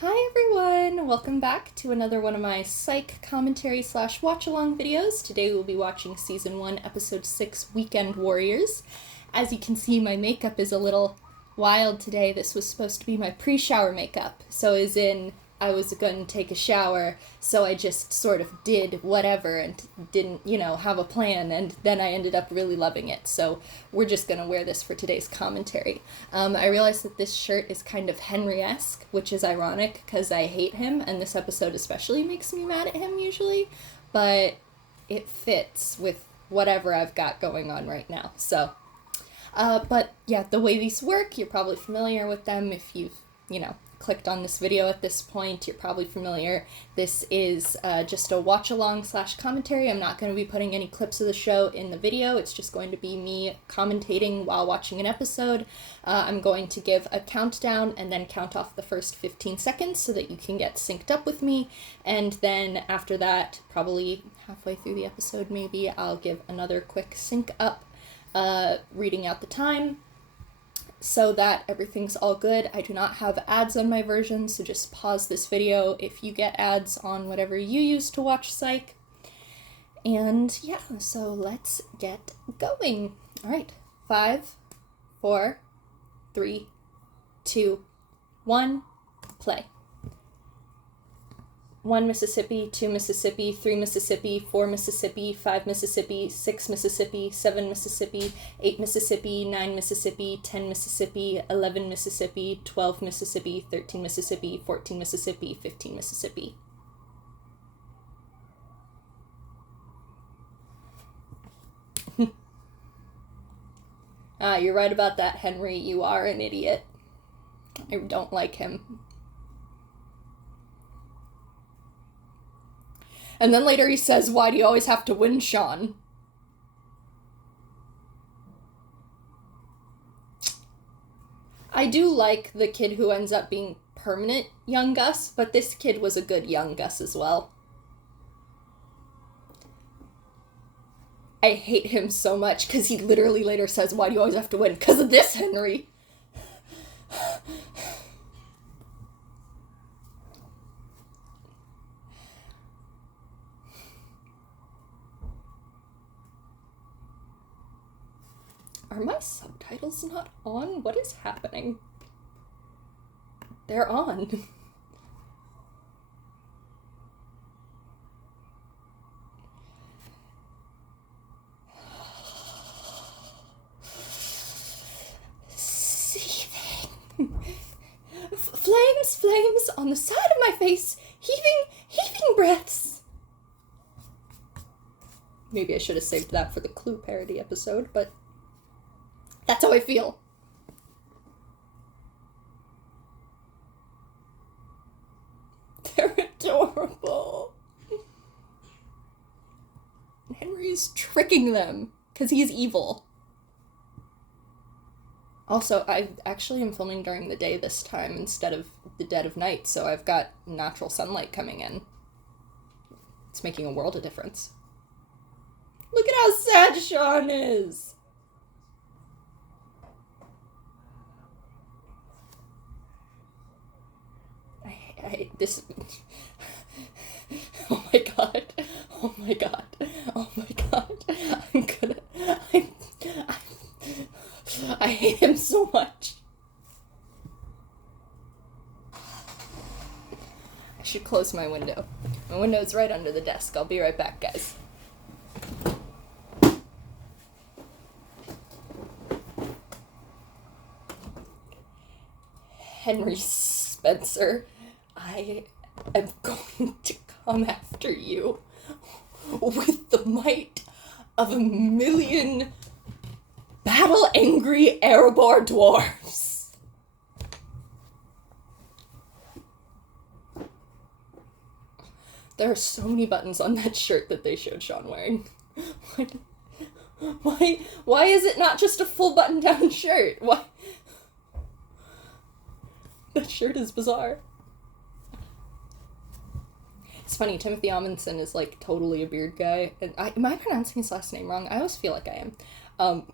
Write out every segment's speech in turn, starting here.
Hi everyone! Welcome back to another one of my Psych commentary / watch-along videos. Today we'll be watching Season 1, Episode 6, Weekend Warriors. As you can see, my makeup is a little wild today. This was supposed to be my pre-shower makeup. So as in, I was going to take a shower, so I just sort of did whatever and didn't, have a plan, and then I ended up really loving it. So we're just going to wear this for today's commentary. I realized that this shirt is kind of Henry-esque, which is ironic because I hate him, and this episode especially makes me mad at him usually, but it fits with whatever I've got going on right now. So, but yeah, the way these work, you're probably familiar with them if you've, clicked on this video at this point. You're probably familiar. This is just a watch-along / commentary. I'm not going to be putting any clips of the show in the video. It's just going to be me commentating while watching an episode. I'm going to give a countdown and then count off the first 15 seconds so that you can get synced up with me. And then after that, probably halfway through the episode maybe, I'll give another quick sync up, reading out the time, so that everything's all good. I do not have ads on my version, so just pause this video if you get ads on whatever you use to watch Psych. And yeah, so let's get going. All right, 5, 4, 3, 2, 1, play. 1 Mississippi, 2 Mississippi, 3 Mississippi, 4 Mississippi, 5 Mississippi, 6 Mississippi, 7 Mississippi, 8 Mississippi, 9 Mississippi, 10 Mississippi, 11 Mississippi, 12 Mississippi, 13 Mississippi, 14 Mississippi, 15 Mississippi. You're right about that, Henry. You are an idiot. I don't like him. And then later he says, "Why do you always have to win, Sean?" I do like the kid who ends up being permanent young Gus, but this kid was a good young Gus as well. I hate him so much because he literally later says, "Why do you always have to win?" Because of this, Henry. Are my subtitles not on? What is happening? They're on. Seething. Flames on the side of my face, heaving breaths. Maybe I should have saved that for the Clue parody episode, but that's how I feel. They're adorable. Henry's tricking them because he's evil. Also, I actually am filming during the day this time instead of the dead of night, so I've got natural sunlight coming in. It's making a world of difference. Look at how sad Sean is. This. Oh my god. Oh my god. Oh my god. I hate him so much. I should close my window. My window's right under the desk. I'll be right back, guys. Henry Spencer, I am going to come after you with the might of 1,000,000 battle-angry Erebor dwarves. There are so many buttons on that shirt that they showed Sean wearing. Why is it not just a full button-down shirt? Why? That shirt is bizarre. It's funny, Timothy Amundsen is, totally a beard guy. And am I pronouncing his last name wrong? I always feel like I am.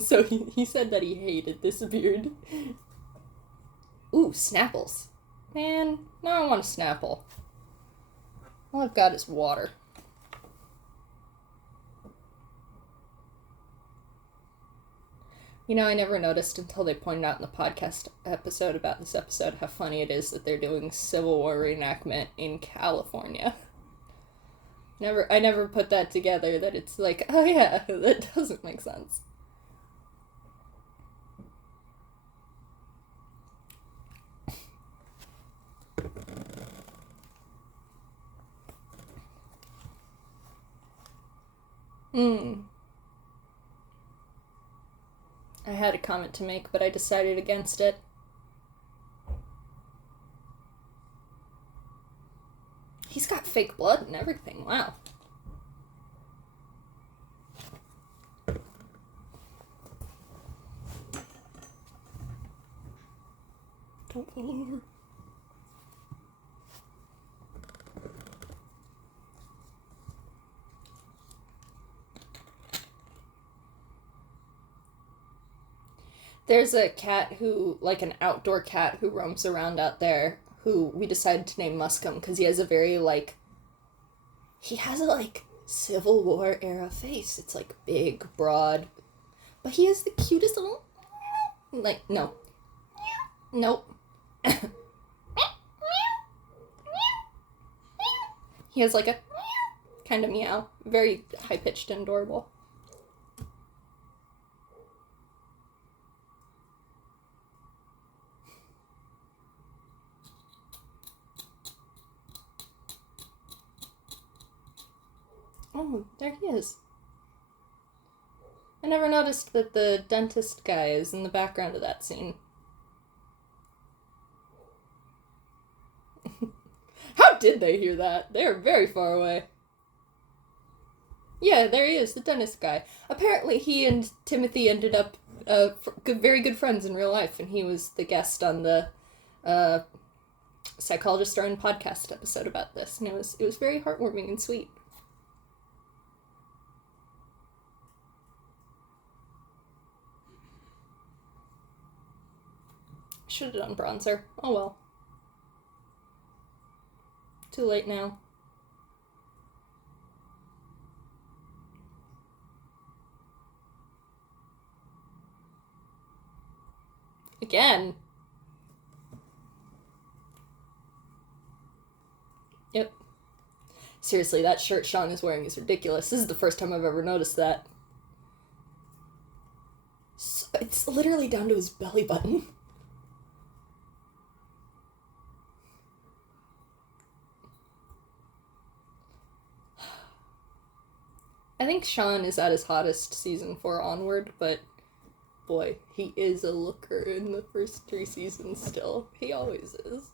So he said that he hated this beard. Ooh, Snapples. Man, now I want a Snapple. All I've got is water. You know, I never noticed until they pointed out in the podcast episode about this episode how funny it is that they're doing Civil War reenactment in California. I never put that together, that it's like, oh yeah, that doesn't make sense. I had a comment to make, but I decided against it. He's got fake blood and everything, wow. Don't fall over. There's a cat who, like an outdoor cat who roams around out there, who we decided to name Muscum because he has a very, he has a, Civil War era face. It's, big, broad, but he has the cutest little, no. Nope. He has, a kind of meow. Very high-pitched and adorable. Oh, there he is. I never noticed that the dentist guy is in the background of that scene. How did they hear that? They are very far away. Yeah, there he is, the dentist guy. Apparently he and Timothy ended up very good friends in real life, and he was the guest on the Psychologist Starring podcast episode about this, and it was very heartwarming and sweet. Should have done bronzer. Oh well. Too late now. Again. Yep. Seriously, that shirt Sean is wearing is ridiculous. This is the first time I've ever noticed that. It's literally down to his belly button. I think Sean is at his hottest season 4 onward, but boy, he is a looker in the first 3 seasons still. He always is.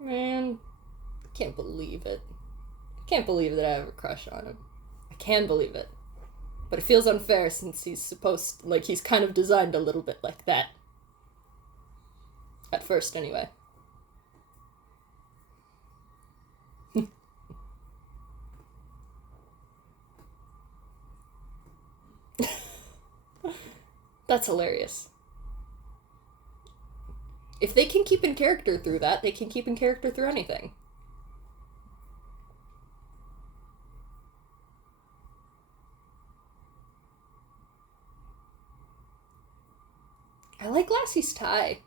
Man, I can't believe it. I can't believe that I have a crush on him. I can believe it. But it feels unfair since he's he's kind of designed a little bit like that. At first, anyway. That's hilarious. If they can keep in character through that, they can keep in character through anything. I like Lassie's tie.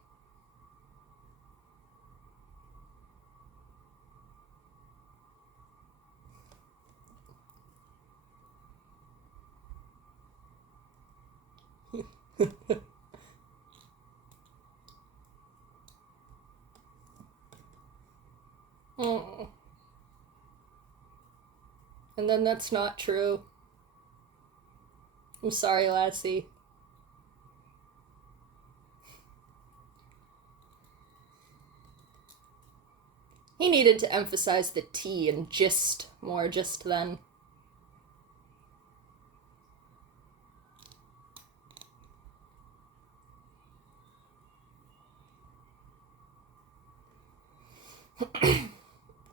Oh. And then that's not true. I'm sorry, Lassie. He needed to emphasize the T and gist more just then.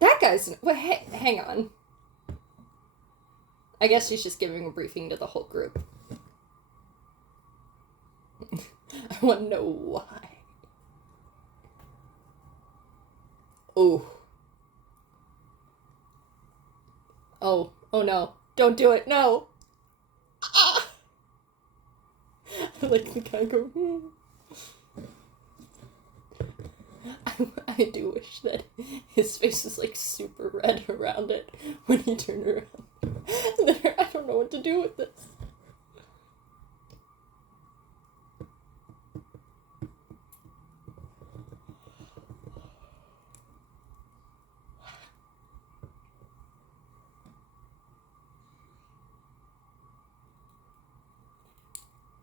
That guy's... Wait, hang on. I guess she's just giving a briefing to the whole group. I want to know why. Oh. Oh no. Don't do it. No. Ah! I like the guy go, I do wish that his face was like super red around it when he turned around. And then I don't know what to do with this.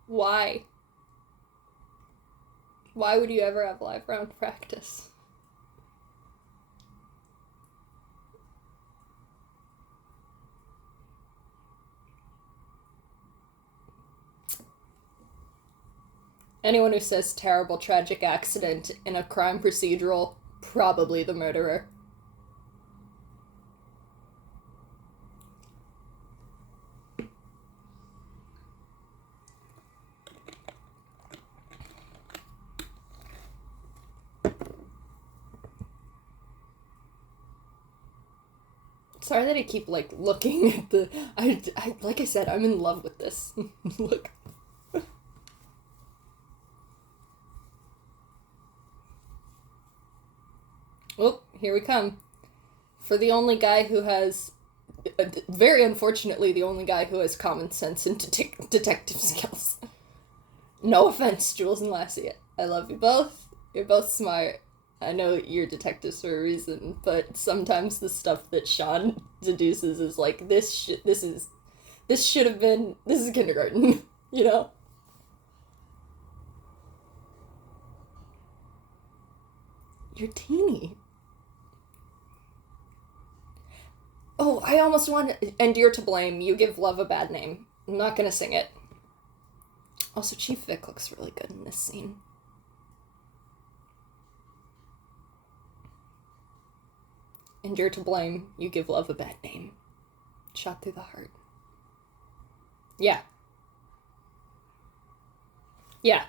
Why? Why would you ever have live round practice? Anyone who says terrible tragic accident in a crime procedural, probably the murderer. Sorry that I keep, like, looking at the... I like I said, I'm in love with this. Look. Oh, here we come. For the only guy who has... very unfortunately, the only guy who has common sense and detective skills. No offense, Jules and Lassie. I love you both. You're both smart. I know you're detectives for a reason, but sometimes the stuff that Sean deduces is like, this should have been, this is kindergarten, you know? You're teeny. Oh, I almost want to, and you're to blame. You give love a bad name. I'm not gonna sing it. Also, Chief Vic looks really good in this scene. And you're to blame. You give love a bad name. Shot through the heart. Yeah. Yeah.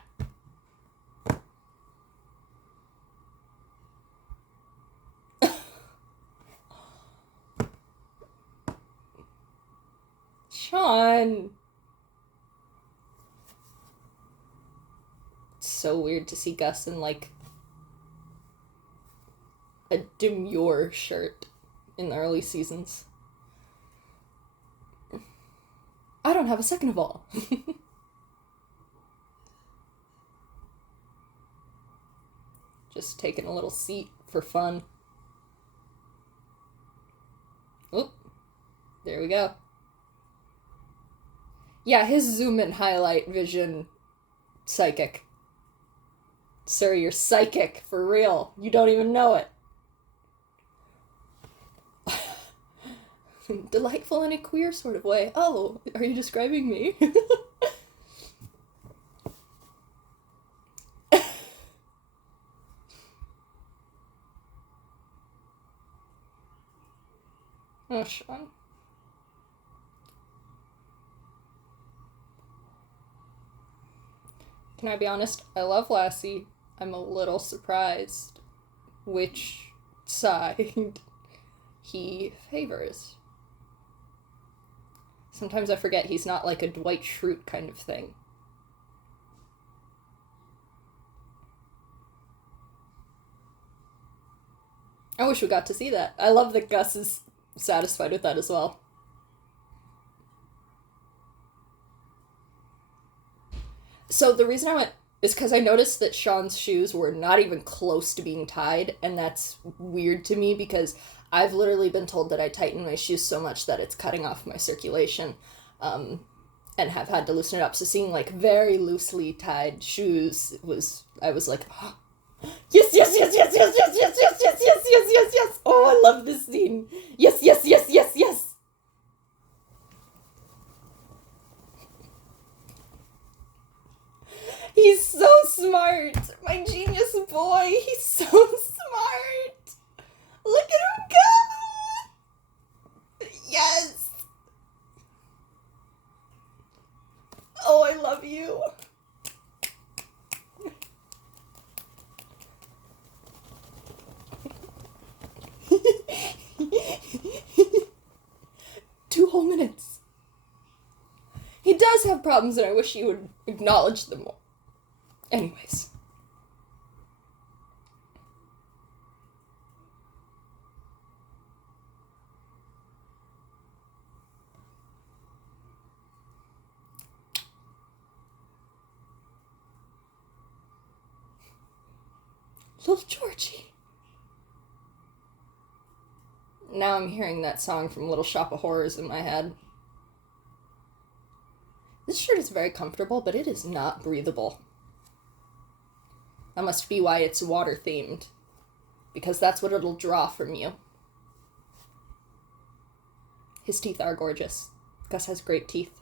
Sean. It's so weird to see Gus in, like, a demure shirt in the early seasons. I don't have a second of all. Just taking a little seat for fun. Oop. There we go. Yeah, his zoom in highlight vision, psychic. Sir, you're psychic, for real. You don't even know it. Delightful in a queer sort of way. Oh, are you describing me? Oh, Sean. Can I be honest? I love Lassie. I'm a little surprised which side he favors. Sometimes I forget he's not like a Dwight Schrute kind of thing. I wish we got to see that. I love that Gus is satisfied with that as well. So the reason I went is because I noticed that Sean's shoes were not even close to being tied, and that's weird to me because I've literally been told that I tighten my shoes so much that it's cutting off my circulation, and have had to loosen it up. So seeing, like, very loosely tied shoes I was like, oh, yes, yes, yes, yes, yes, yes, yes, yes, yes, yes, yes, yes, yes. Oh, I love this scene. Yes, yes, yes, yes, yes. He's so smart. My genius boy. He's so smart. Look at him go. Yes. Oh, I love you. Two whole minutes. He does have problems, and I wish he would acknowledge them more. Anyways. Little Georgie. Now I'm hearing that song from Little Shop of Horrors in my head. This shirt is very comfortable, but it is not breathable. That must be why it's water-themed. Because that's what it'll draw from you. His teeth are gorgeous. Gus has great teeth.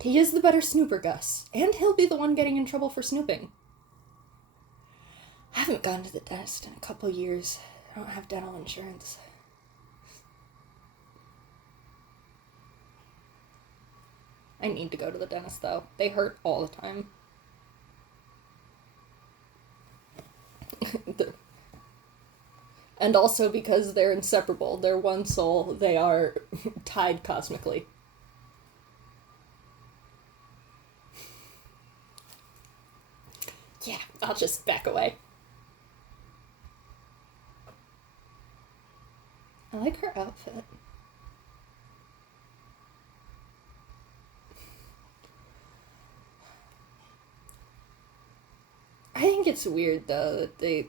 He is the better snooper, Gus. And he'll be the one getting in trouble for snooping. I haven't gone to the dentist in a couple years. I don't have dental insurance. I need to go to the dentist, though. They hurt all the time. And also because they're inseparable. They're one soul. They are tied cosmically. Yeah, I'll just back away. I like her outfit. I think it's weird, though, that they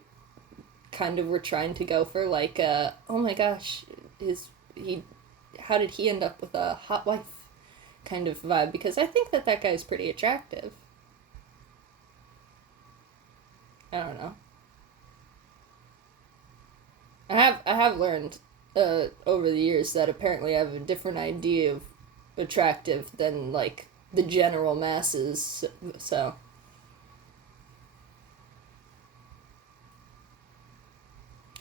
kind of were trying to go for, like, oh my gosh, how did he end up with a hot wife kind of vibe? Because I think that guy's pretty attractive. I don't know. I have learned, over the years that apparently I have a different idea of attractive than, like, the general masses, so...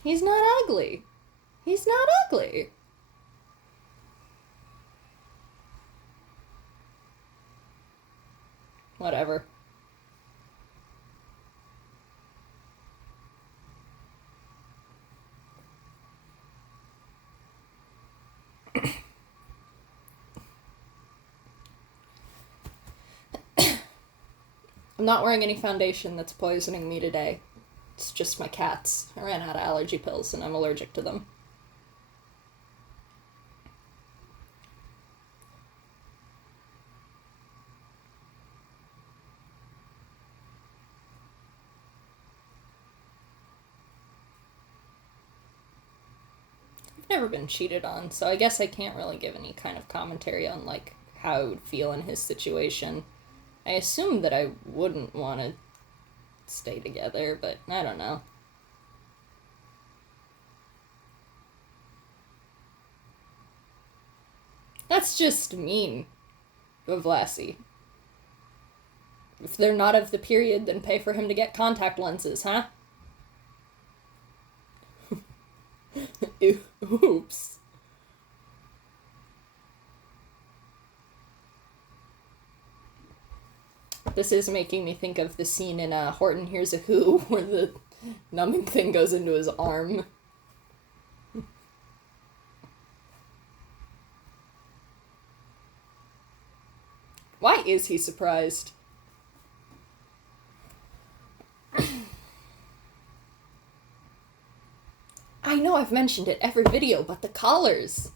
He's not ugly. He's not ugly. Whatever. I'm not wearing any foundation that's poisoning me today. It's just my cats. I ran out of allergy pills and I'm allergic to them. I've never been cheated on, so I guess I can't really give any kind of commentary on, like, how I would feel in his situation. I assume that I wouldn't want to stay together, but I don't know. That's just mean of Lassie. If they're not of the period, then pay for him to get contact lenses, huh? Oops. This is making me think of the scene in Horton Hears a Who, where the numbing thing goes into his arm. Why is he surprised? I know I've mentioned it every video, but the collars.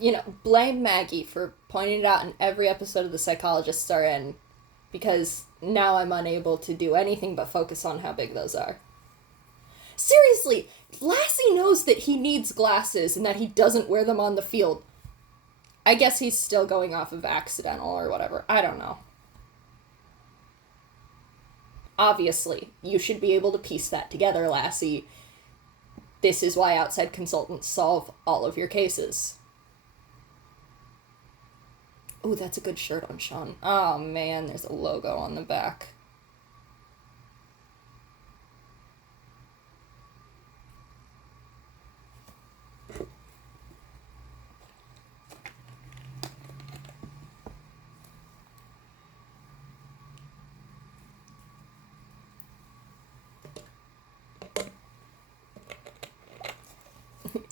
You know, blame Maggie for pointing it out in every episode of The Psychologists Are In, because now I'm unable to do anything but focus on how big those are. Seriously, Lassie knows that he needs glasses and that he doesn't wear them on the field. I guess he's still going off of accidental or whatever. I don't know. Obviously, you should be able to piece that together, Lassie. This is why outside consultants solve all of your cases. Ooh, that's a good shirt on Sean. Oh man, there's a logo on the back.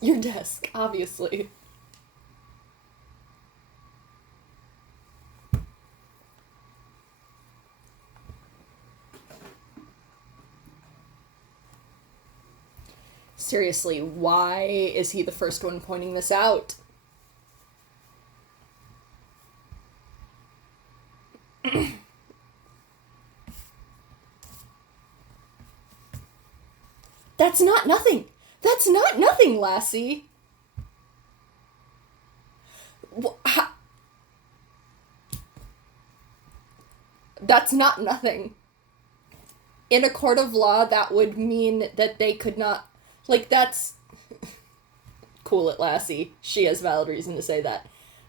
Your desk, obviously. Seriously, why is he the first one pointing this out? That's not nothing! That's not nothing, Lassie! That's not nothing. In a court of law, that would mean that they could not... Like, that's... Cool it, Lassie. She has valid reason to say that.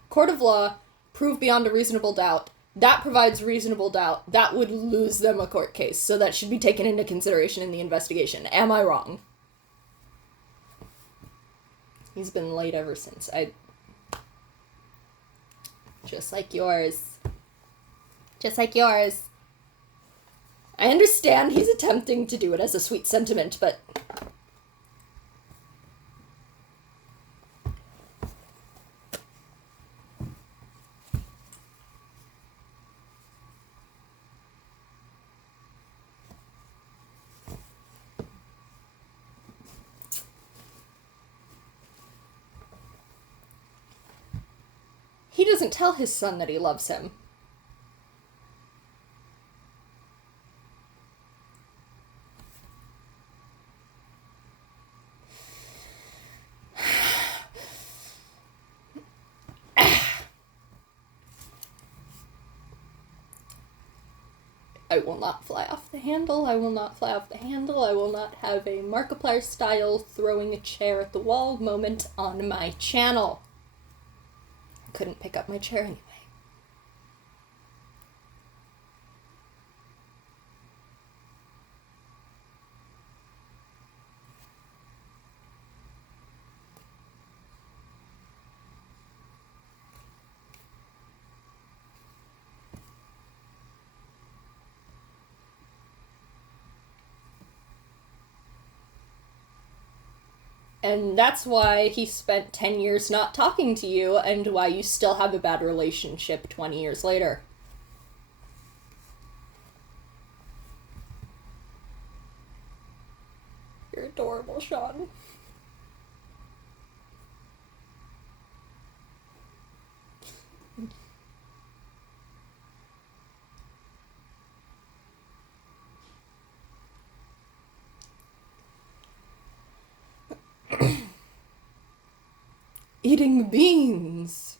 Court of law, prove beyond a reasonable doubt. That provides reasonable doubt. That would lose them a court case, so that should be taken into consideration in the investigation. Am I wrong? He's been late ever since. Just like yours. Just like yours. I understand he's attempting to do it as a sweet sentiment, but... He doesn't tell his son that he loves him. I will not fly off the handle. I will not fly off the handle. I will not have a Markiplier-style throwing a chair at the wall moment on my channel. I couldn't pick up my chair anyway. And that's why he spent 10 years not talking to you, and why you still have a bad relationship 20 years later. You're adorable, Sean. Eating beans.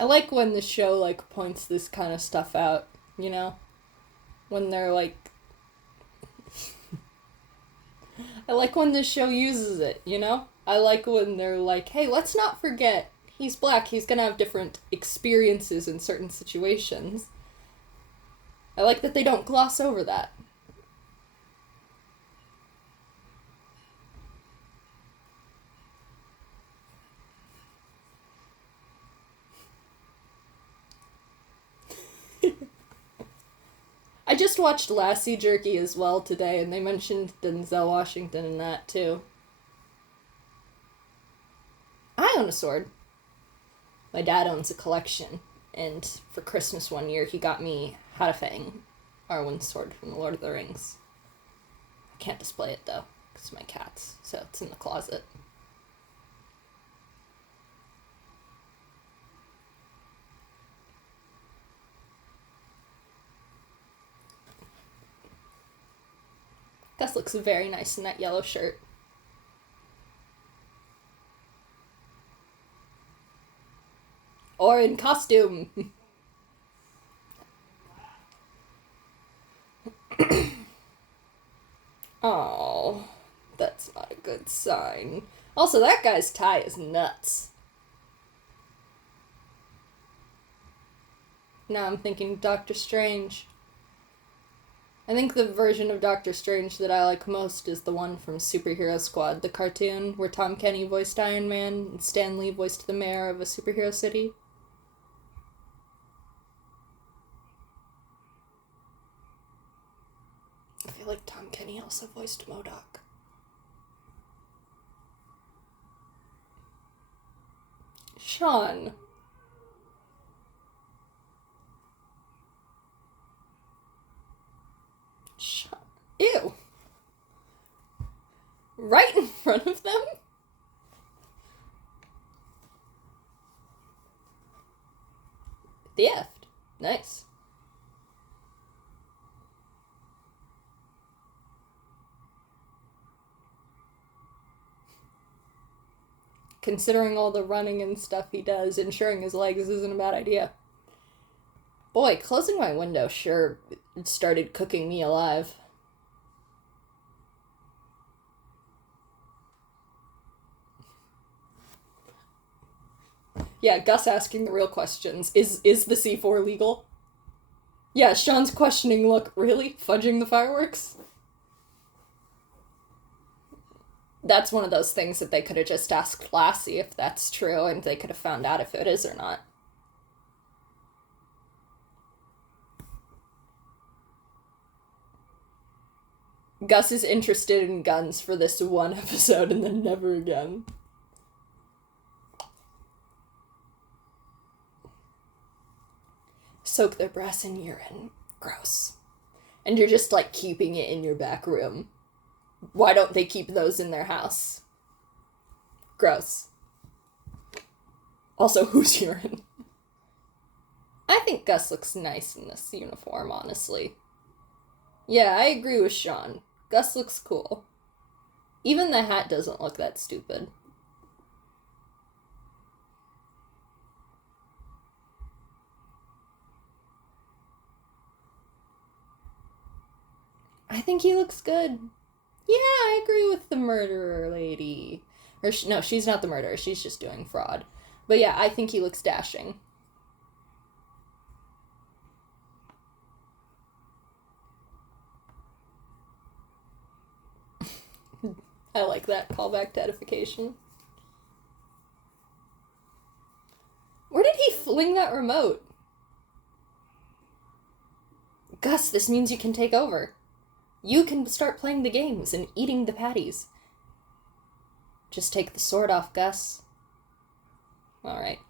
I like when the show, like, points this kind of stuff out, you know? When they're, like... I like when the show uses it, you know? I like when they're like, hey, let's not forget, he's black, he's gonna have different experiences in certain situations. I like that they don't gloss over that. I just watched Lassie Jerky as well today, and they mentioned Denzel Washington in that, too. I own a sword. My dad owns a collection, and for Christmas one year, he got me Hadafang, Arwen's sword from The Lord of the Rings. I can't display it, though, because of my cats, so it's in the closet. Gus looks very nice in that yellow shirt. Or in costume. Oh, that's not a good sign. Also, that guy's tie is nuts. Now I'm thinking Doctor Strange. I think the version of Doctor Strange that I like most is the one from Superhero Squad, the cartoon where Tom Kenny voiced Iron Man and Stan Lee voiced the mayor of a superhero city. I feel like Tom Kenny also voiced MODOK. Sean. Ew. Right in front of them? Theft. Nice. Considering all the running and stuff he does, insuring his legs isn't a bad idea. Boy, closing my window sure started cooking me alive. Yeah, Gus asking the real questions. Is the C4 legal? Yeah, Sean's questioning look, really? Fudging the fireworks? That's one of those things that they could have just asked Lassie if that's true, and they could have found out if it is or not. Gus is interested in guns for this one episode and then never again. Soak their breasts in urine. Gross. And you're just, like, keeping it in your back room. Why don't they keep those in their house? Gross. Also, whose urine? I think Gus looks nice in this uniform, honestly. Yeah, I agree with Sean. Gus looks cool. Even the hat doesn't look that stupid. I think he looks good. Yeah, I agree with the murderer lady. No, she's not the murderer. She's just doing fraud. But yeah, I think he looks dashing. I like that callback to edification. Where did he fling that remote? Gus, this means you can take over. You can start playing the games and eating the patties. Just take the sword off, Gus. Alright.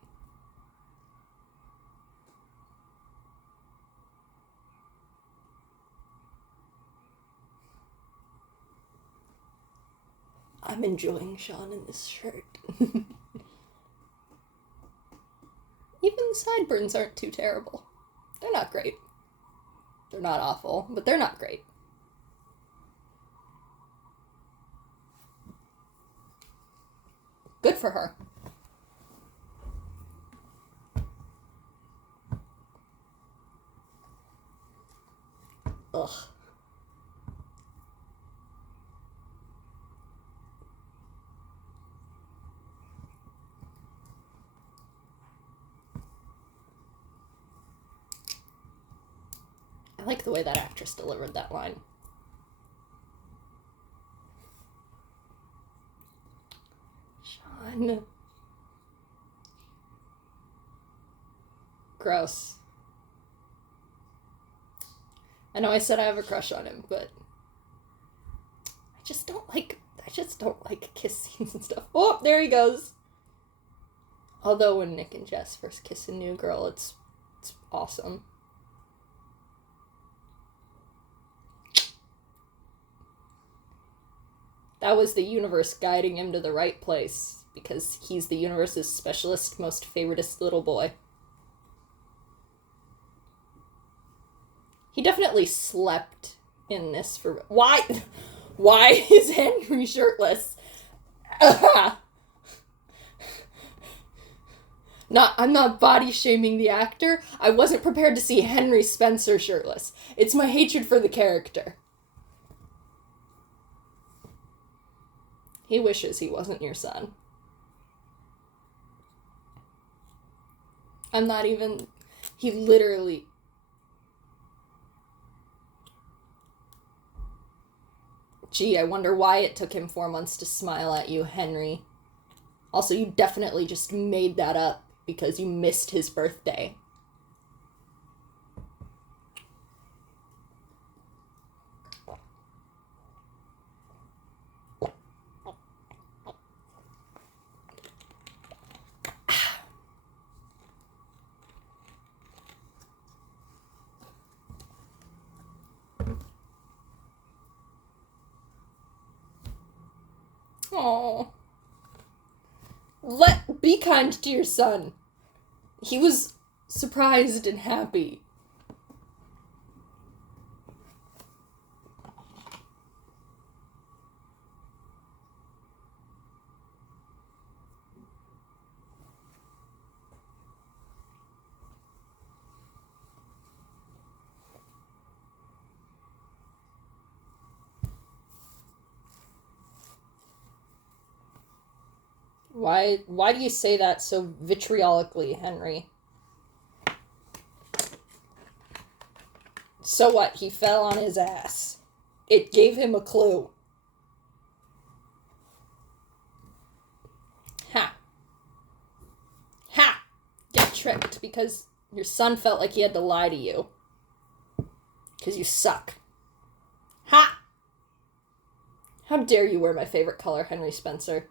I'm enjoying Sean in this shirt. Even the sideburns aren't too terrible. They're not great. They're not awful, but they're not great. Good for her. Ugh. I like the way that actress delivered that line. Sean. Gross. I know I said I have a crush on him, but I just don't like kiss scenes and stuff. Oh, there he goes. Although when Nick and Jess first kiss a new girl, it's awesome. That was the universe guiding him to the right place, because he's the universe's specialist, most favoritist little boy. He definitely slept in this for... Why is Henry shirtless? I'm not body shaming the actor. I wasn't prepared to see Henry Spencer shirtless. It's my hatred for the character. He wishes he wasn't your son. I'm not even... He literally... Gee, I wonder why it took him 4 months to smile at you, Henry. Also, you definitely just made that up because you missed his birthday. Oh. Be kind to your son. He was surprised and happy. Why do you say that so vitriolically, Henry? So what? He fell on his ass. It gave him a clue. Ha. Ha! Get tricked because your son felt like he had to lie to you. Because you suck. Ha! How dare you wear my favorite color, Henry Spencer?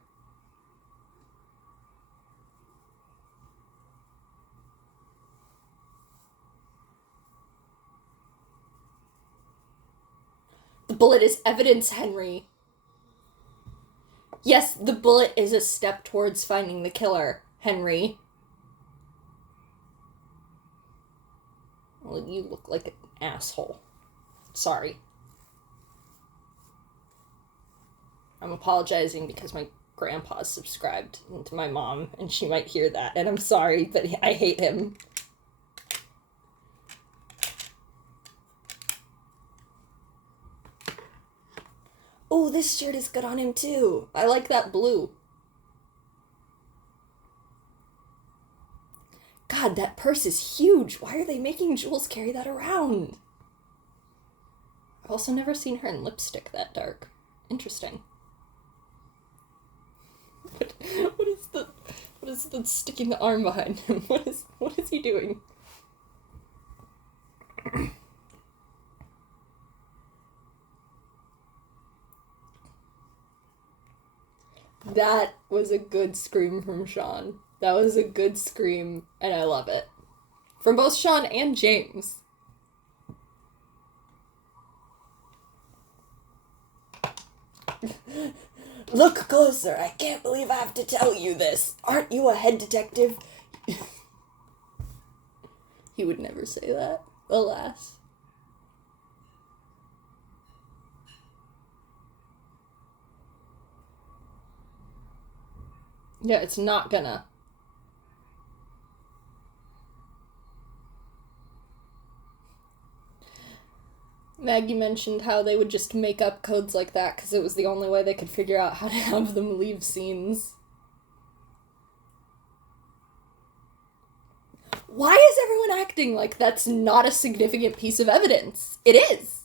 The bullet is evidence, Henry. Yes, the bullet is a step towards finding the killer, Henry. Well, you look like an asshole. Sorry. I'm apologizing because my grandpa's subscribed to my mom, and she might hear that, and I'm sorry, but I hate him. Oh, this shirt is good on him, too. I like that blue. God, that purse is huge. Why are they making Jules carry that around? I've also never seen her in lipstick that dark. Interesting. What is the sticking the arm behind him? What is he doing? That was a good scream from Sean. That was a good scream, and I love it. From both Sean and James. Look closer. I can't believe I have to tell you this. Aren't you a head detective? He would never say that, alas. Yeah, it's not gonna. Maggie mentioned how they would just make up codes like that because it was the only way they could figure out how to have them leave scenes. Why is everyone acting like that's not a significant piece of evidence? It is.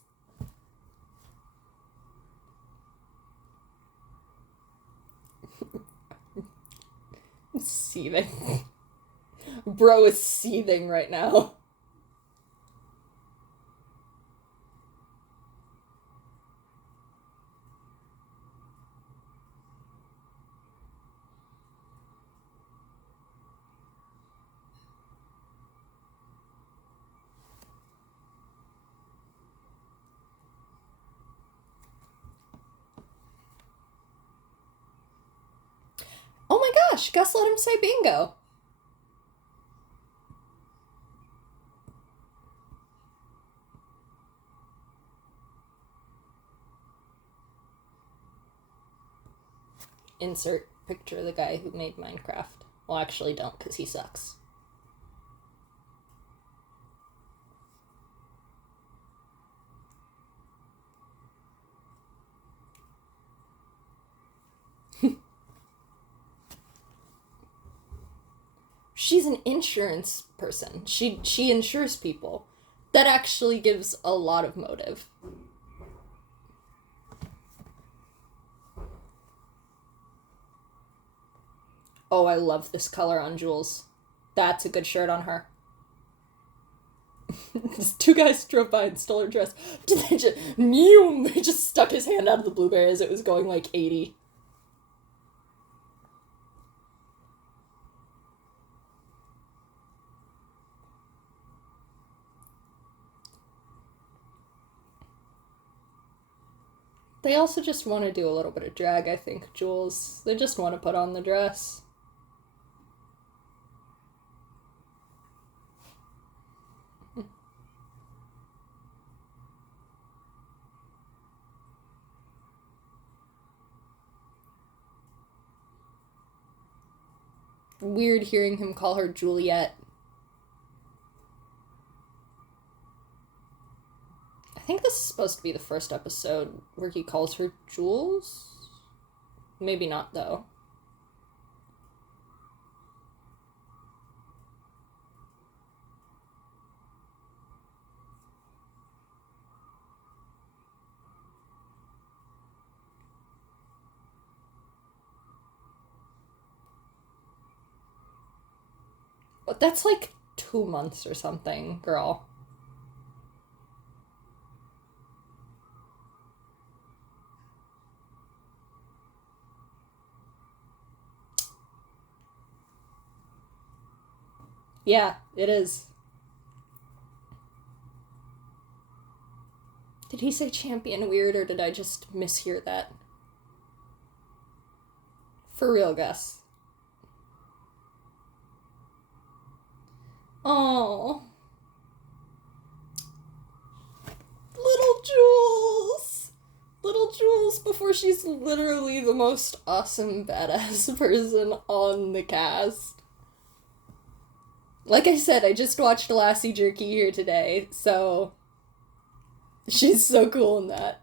I'm seething. Bro is seething right now. Oh my gosh, Gus let him say bingo. Insert picture of the guy who made Minecraft. Well, actually don't, because he sucks. She's an insurance person. She insures people. That actually gives a lot of motive. Oh, I love this color on Jules. That's a good shirt on her. These two guys drove by and stole her dress. Did they just... He just stuck his hand out of the blueberry as it was going like 80. They also just want to do a little bit of drag, I think, Jules. They just want to put on the dress. Weird hearing him call her Juliet. I think this is supposed to be the first episode where he calls her Jules? Maybe not, though. But that's like 2 months or something, girl. Yeah, it is. Did he say champion weird, or did I just mishear that? For real, Gus. Oh. Little Jules! Little Jules before she's literally the most awesome badass person on the cast. Like I said, I just watched Lassie Jerky here today, so she's so cool in that.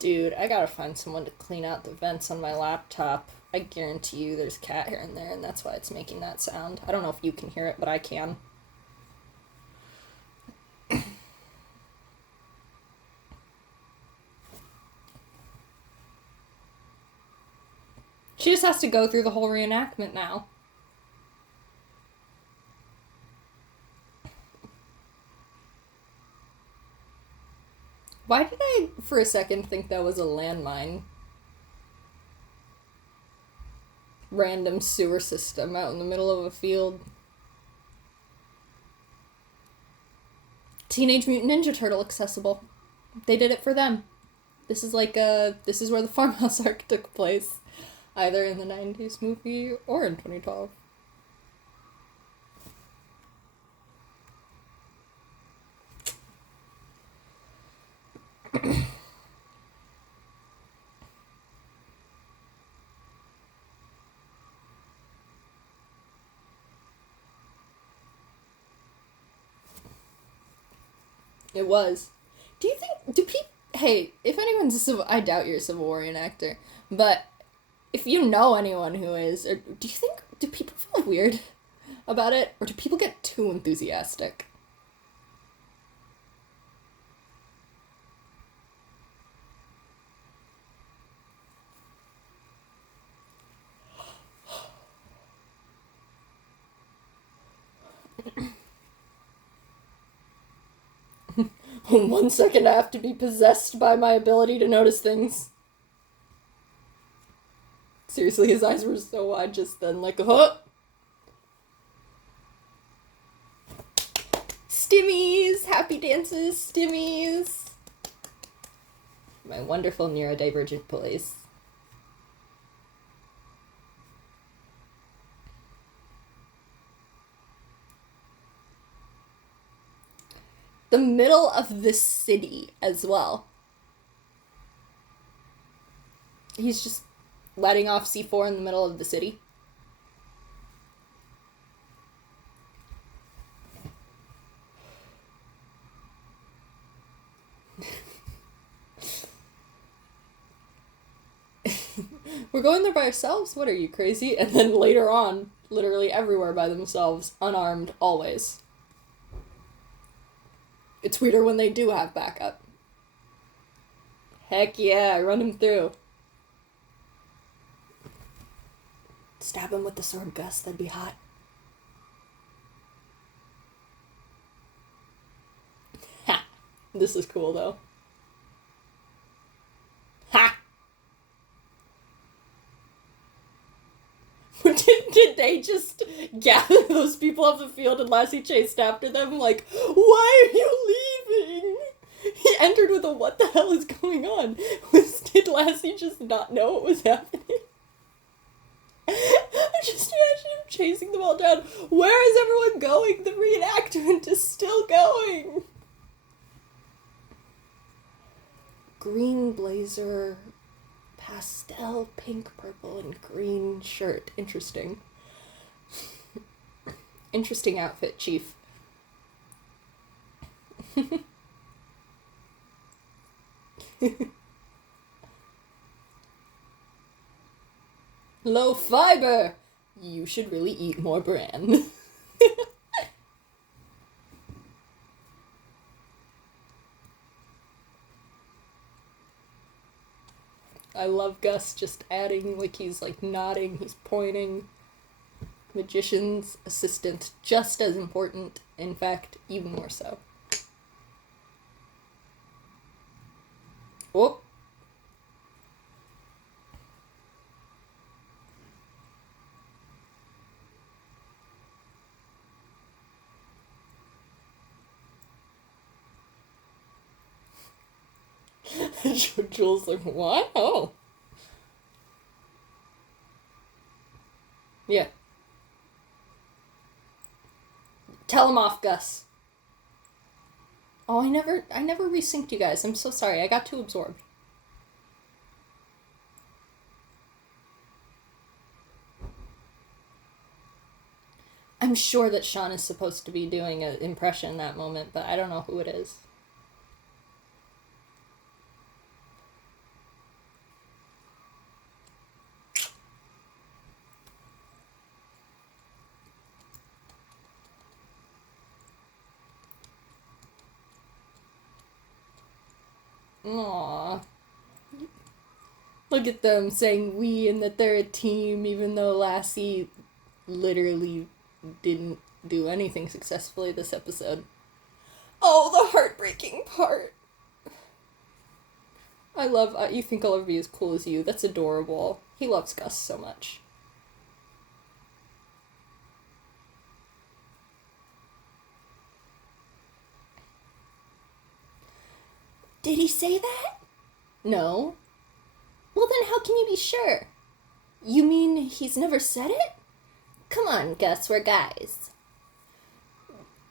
Dude, I gotta find someone to clean out the vents on my laptop. I guarantee you there's cat hair in there, and that's why it's making that sound. I don't know if you can hear it, but I can. She just has to go through the whole reenactment now. Why did I, for a second, think that was a landmine? Random sewer system out in the middle of a field. Teenage Mutant Ninja Turtle accessible. They did it for them. This is like this is where the Farmhouse arc took place. Either in the 90s movie or in 2012. It was. Do you think, do people, hey, if anyone's a Civil, I doubt you're a Civil War reenactor, but if you know anyone who is, or do you think, do people feel weird about it, or do people get too enthusiastic? One second I have to be possessed by my ability to notice things. Seriously, his eyes were so wide just then, like, huh? Stimmies! Happy dances, stimmies! My wonderful neurodivergent boys. The middle of the city as well. He's just letting off C4 in the middle of the city. We're going there by ourselves? What, are you crazy? And then later on, literally everywhere by themselves, unarmed, always. It's weirder when they do have backup. Heck yeah, run him through. Stab him with the sword, Gus, that'd be hot. Ha! This is cool, though. Ha! Did they just gather those people off the field and Lassie chased after them? Like, why are you leaving? He entered with a what the hell is going on? Did Lassie just not know what was happening? I just imagine him chasing them all down. Where is everyone going? The reenactment is still going. Green blazer, pastel, pink, purple, and green shirt. Interesting. Interesting outfit, Chief. Low fiber! You should really eat more bran. I love Gus just adding, like, he's, like, nodding, he's pointing. Magician's assistant, just as important, in fact, even more so. Oh! Jules like, what? Oh. Yeah. Tell him off, Gus. Oh, I never resynced you guys. I'm so sorry. I got too absorbed. I'm sure that Sean is supposed to be doing an impression in that moment, but I don't know who it is. Aww. Look at them saying we and that they're a team, even though Lassie literally didn't do anything successfully this episode. Oh, the heartbreaking part. I love, you think I'll ever be as cool as you. That's adorable. He loves Gus so much. Did he say that? No. Well, then how can you be sure? You mean he's never said it? Come on, Gus, we're guys.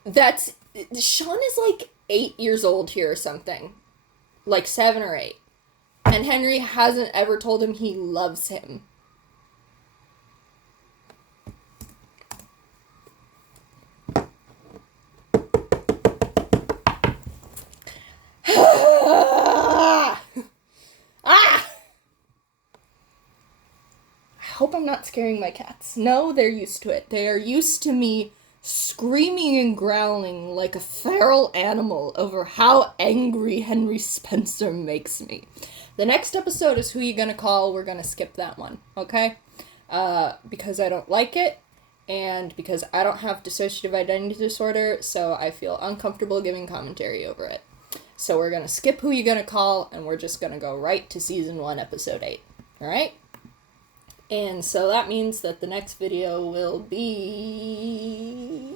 Sean is like 8 years old here or something. Like 7 or 8. And Henry hasn't ever told him he loves him. I hope I'm not scaring my cats. No, they're used to it. They are used to me screaming and growling like a feral animal over how angry Henry Spencer makes me. The next episode is Who You Gonna Call. We're gonna skip that one, okay? Because I don't like it, and because I don't have dissociative identity disorder, so I feel uncomfortable giving commentary over it. So we're gonna skip Who You Gonna Call, and we're just gonna go right to Season 1, Episode 8. Alright? And so that means that the next video will be...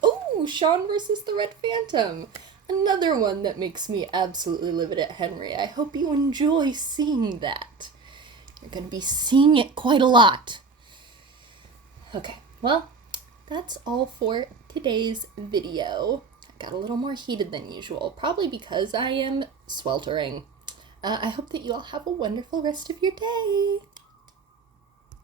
Oh, Sean versus the Red Phantom. Another one that makes me absolutely livid at Henry. I hope you enjoy seeing that. You're going to be seeing it quite a lot. Okay, well, that's all for today's video. I got a little more heated than usual, probably because I am sweltering. I hope that you all have a wonderful rest of your day.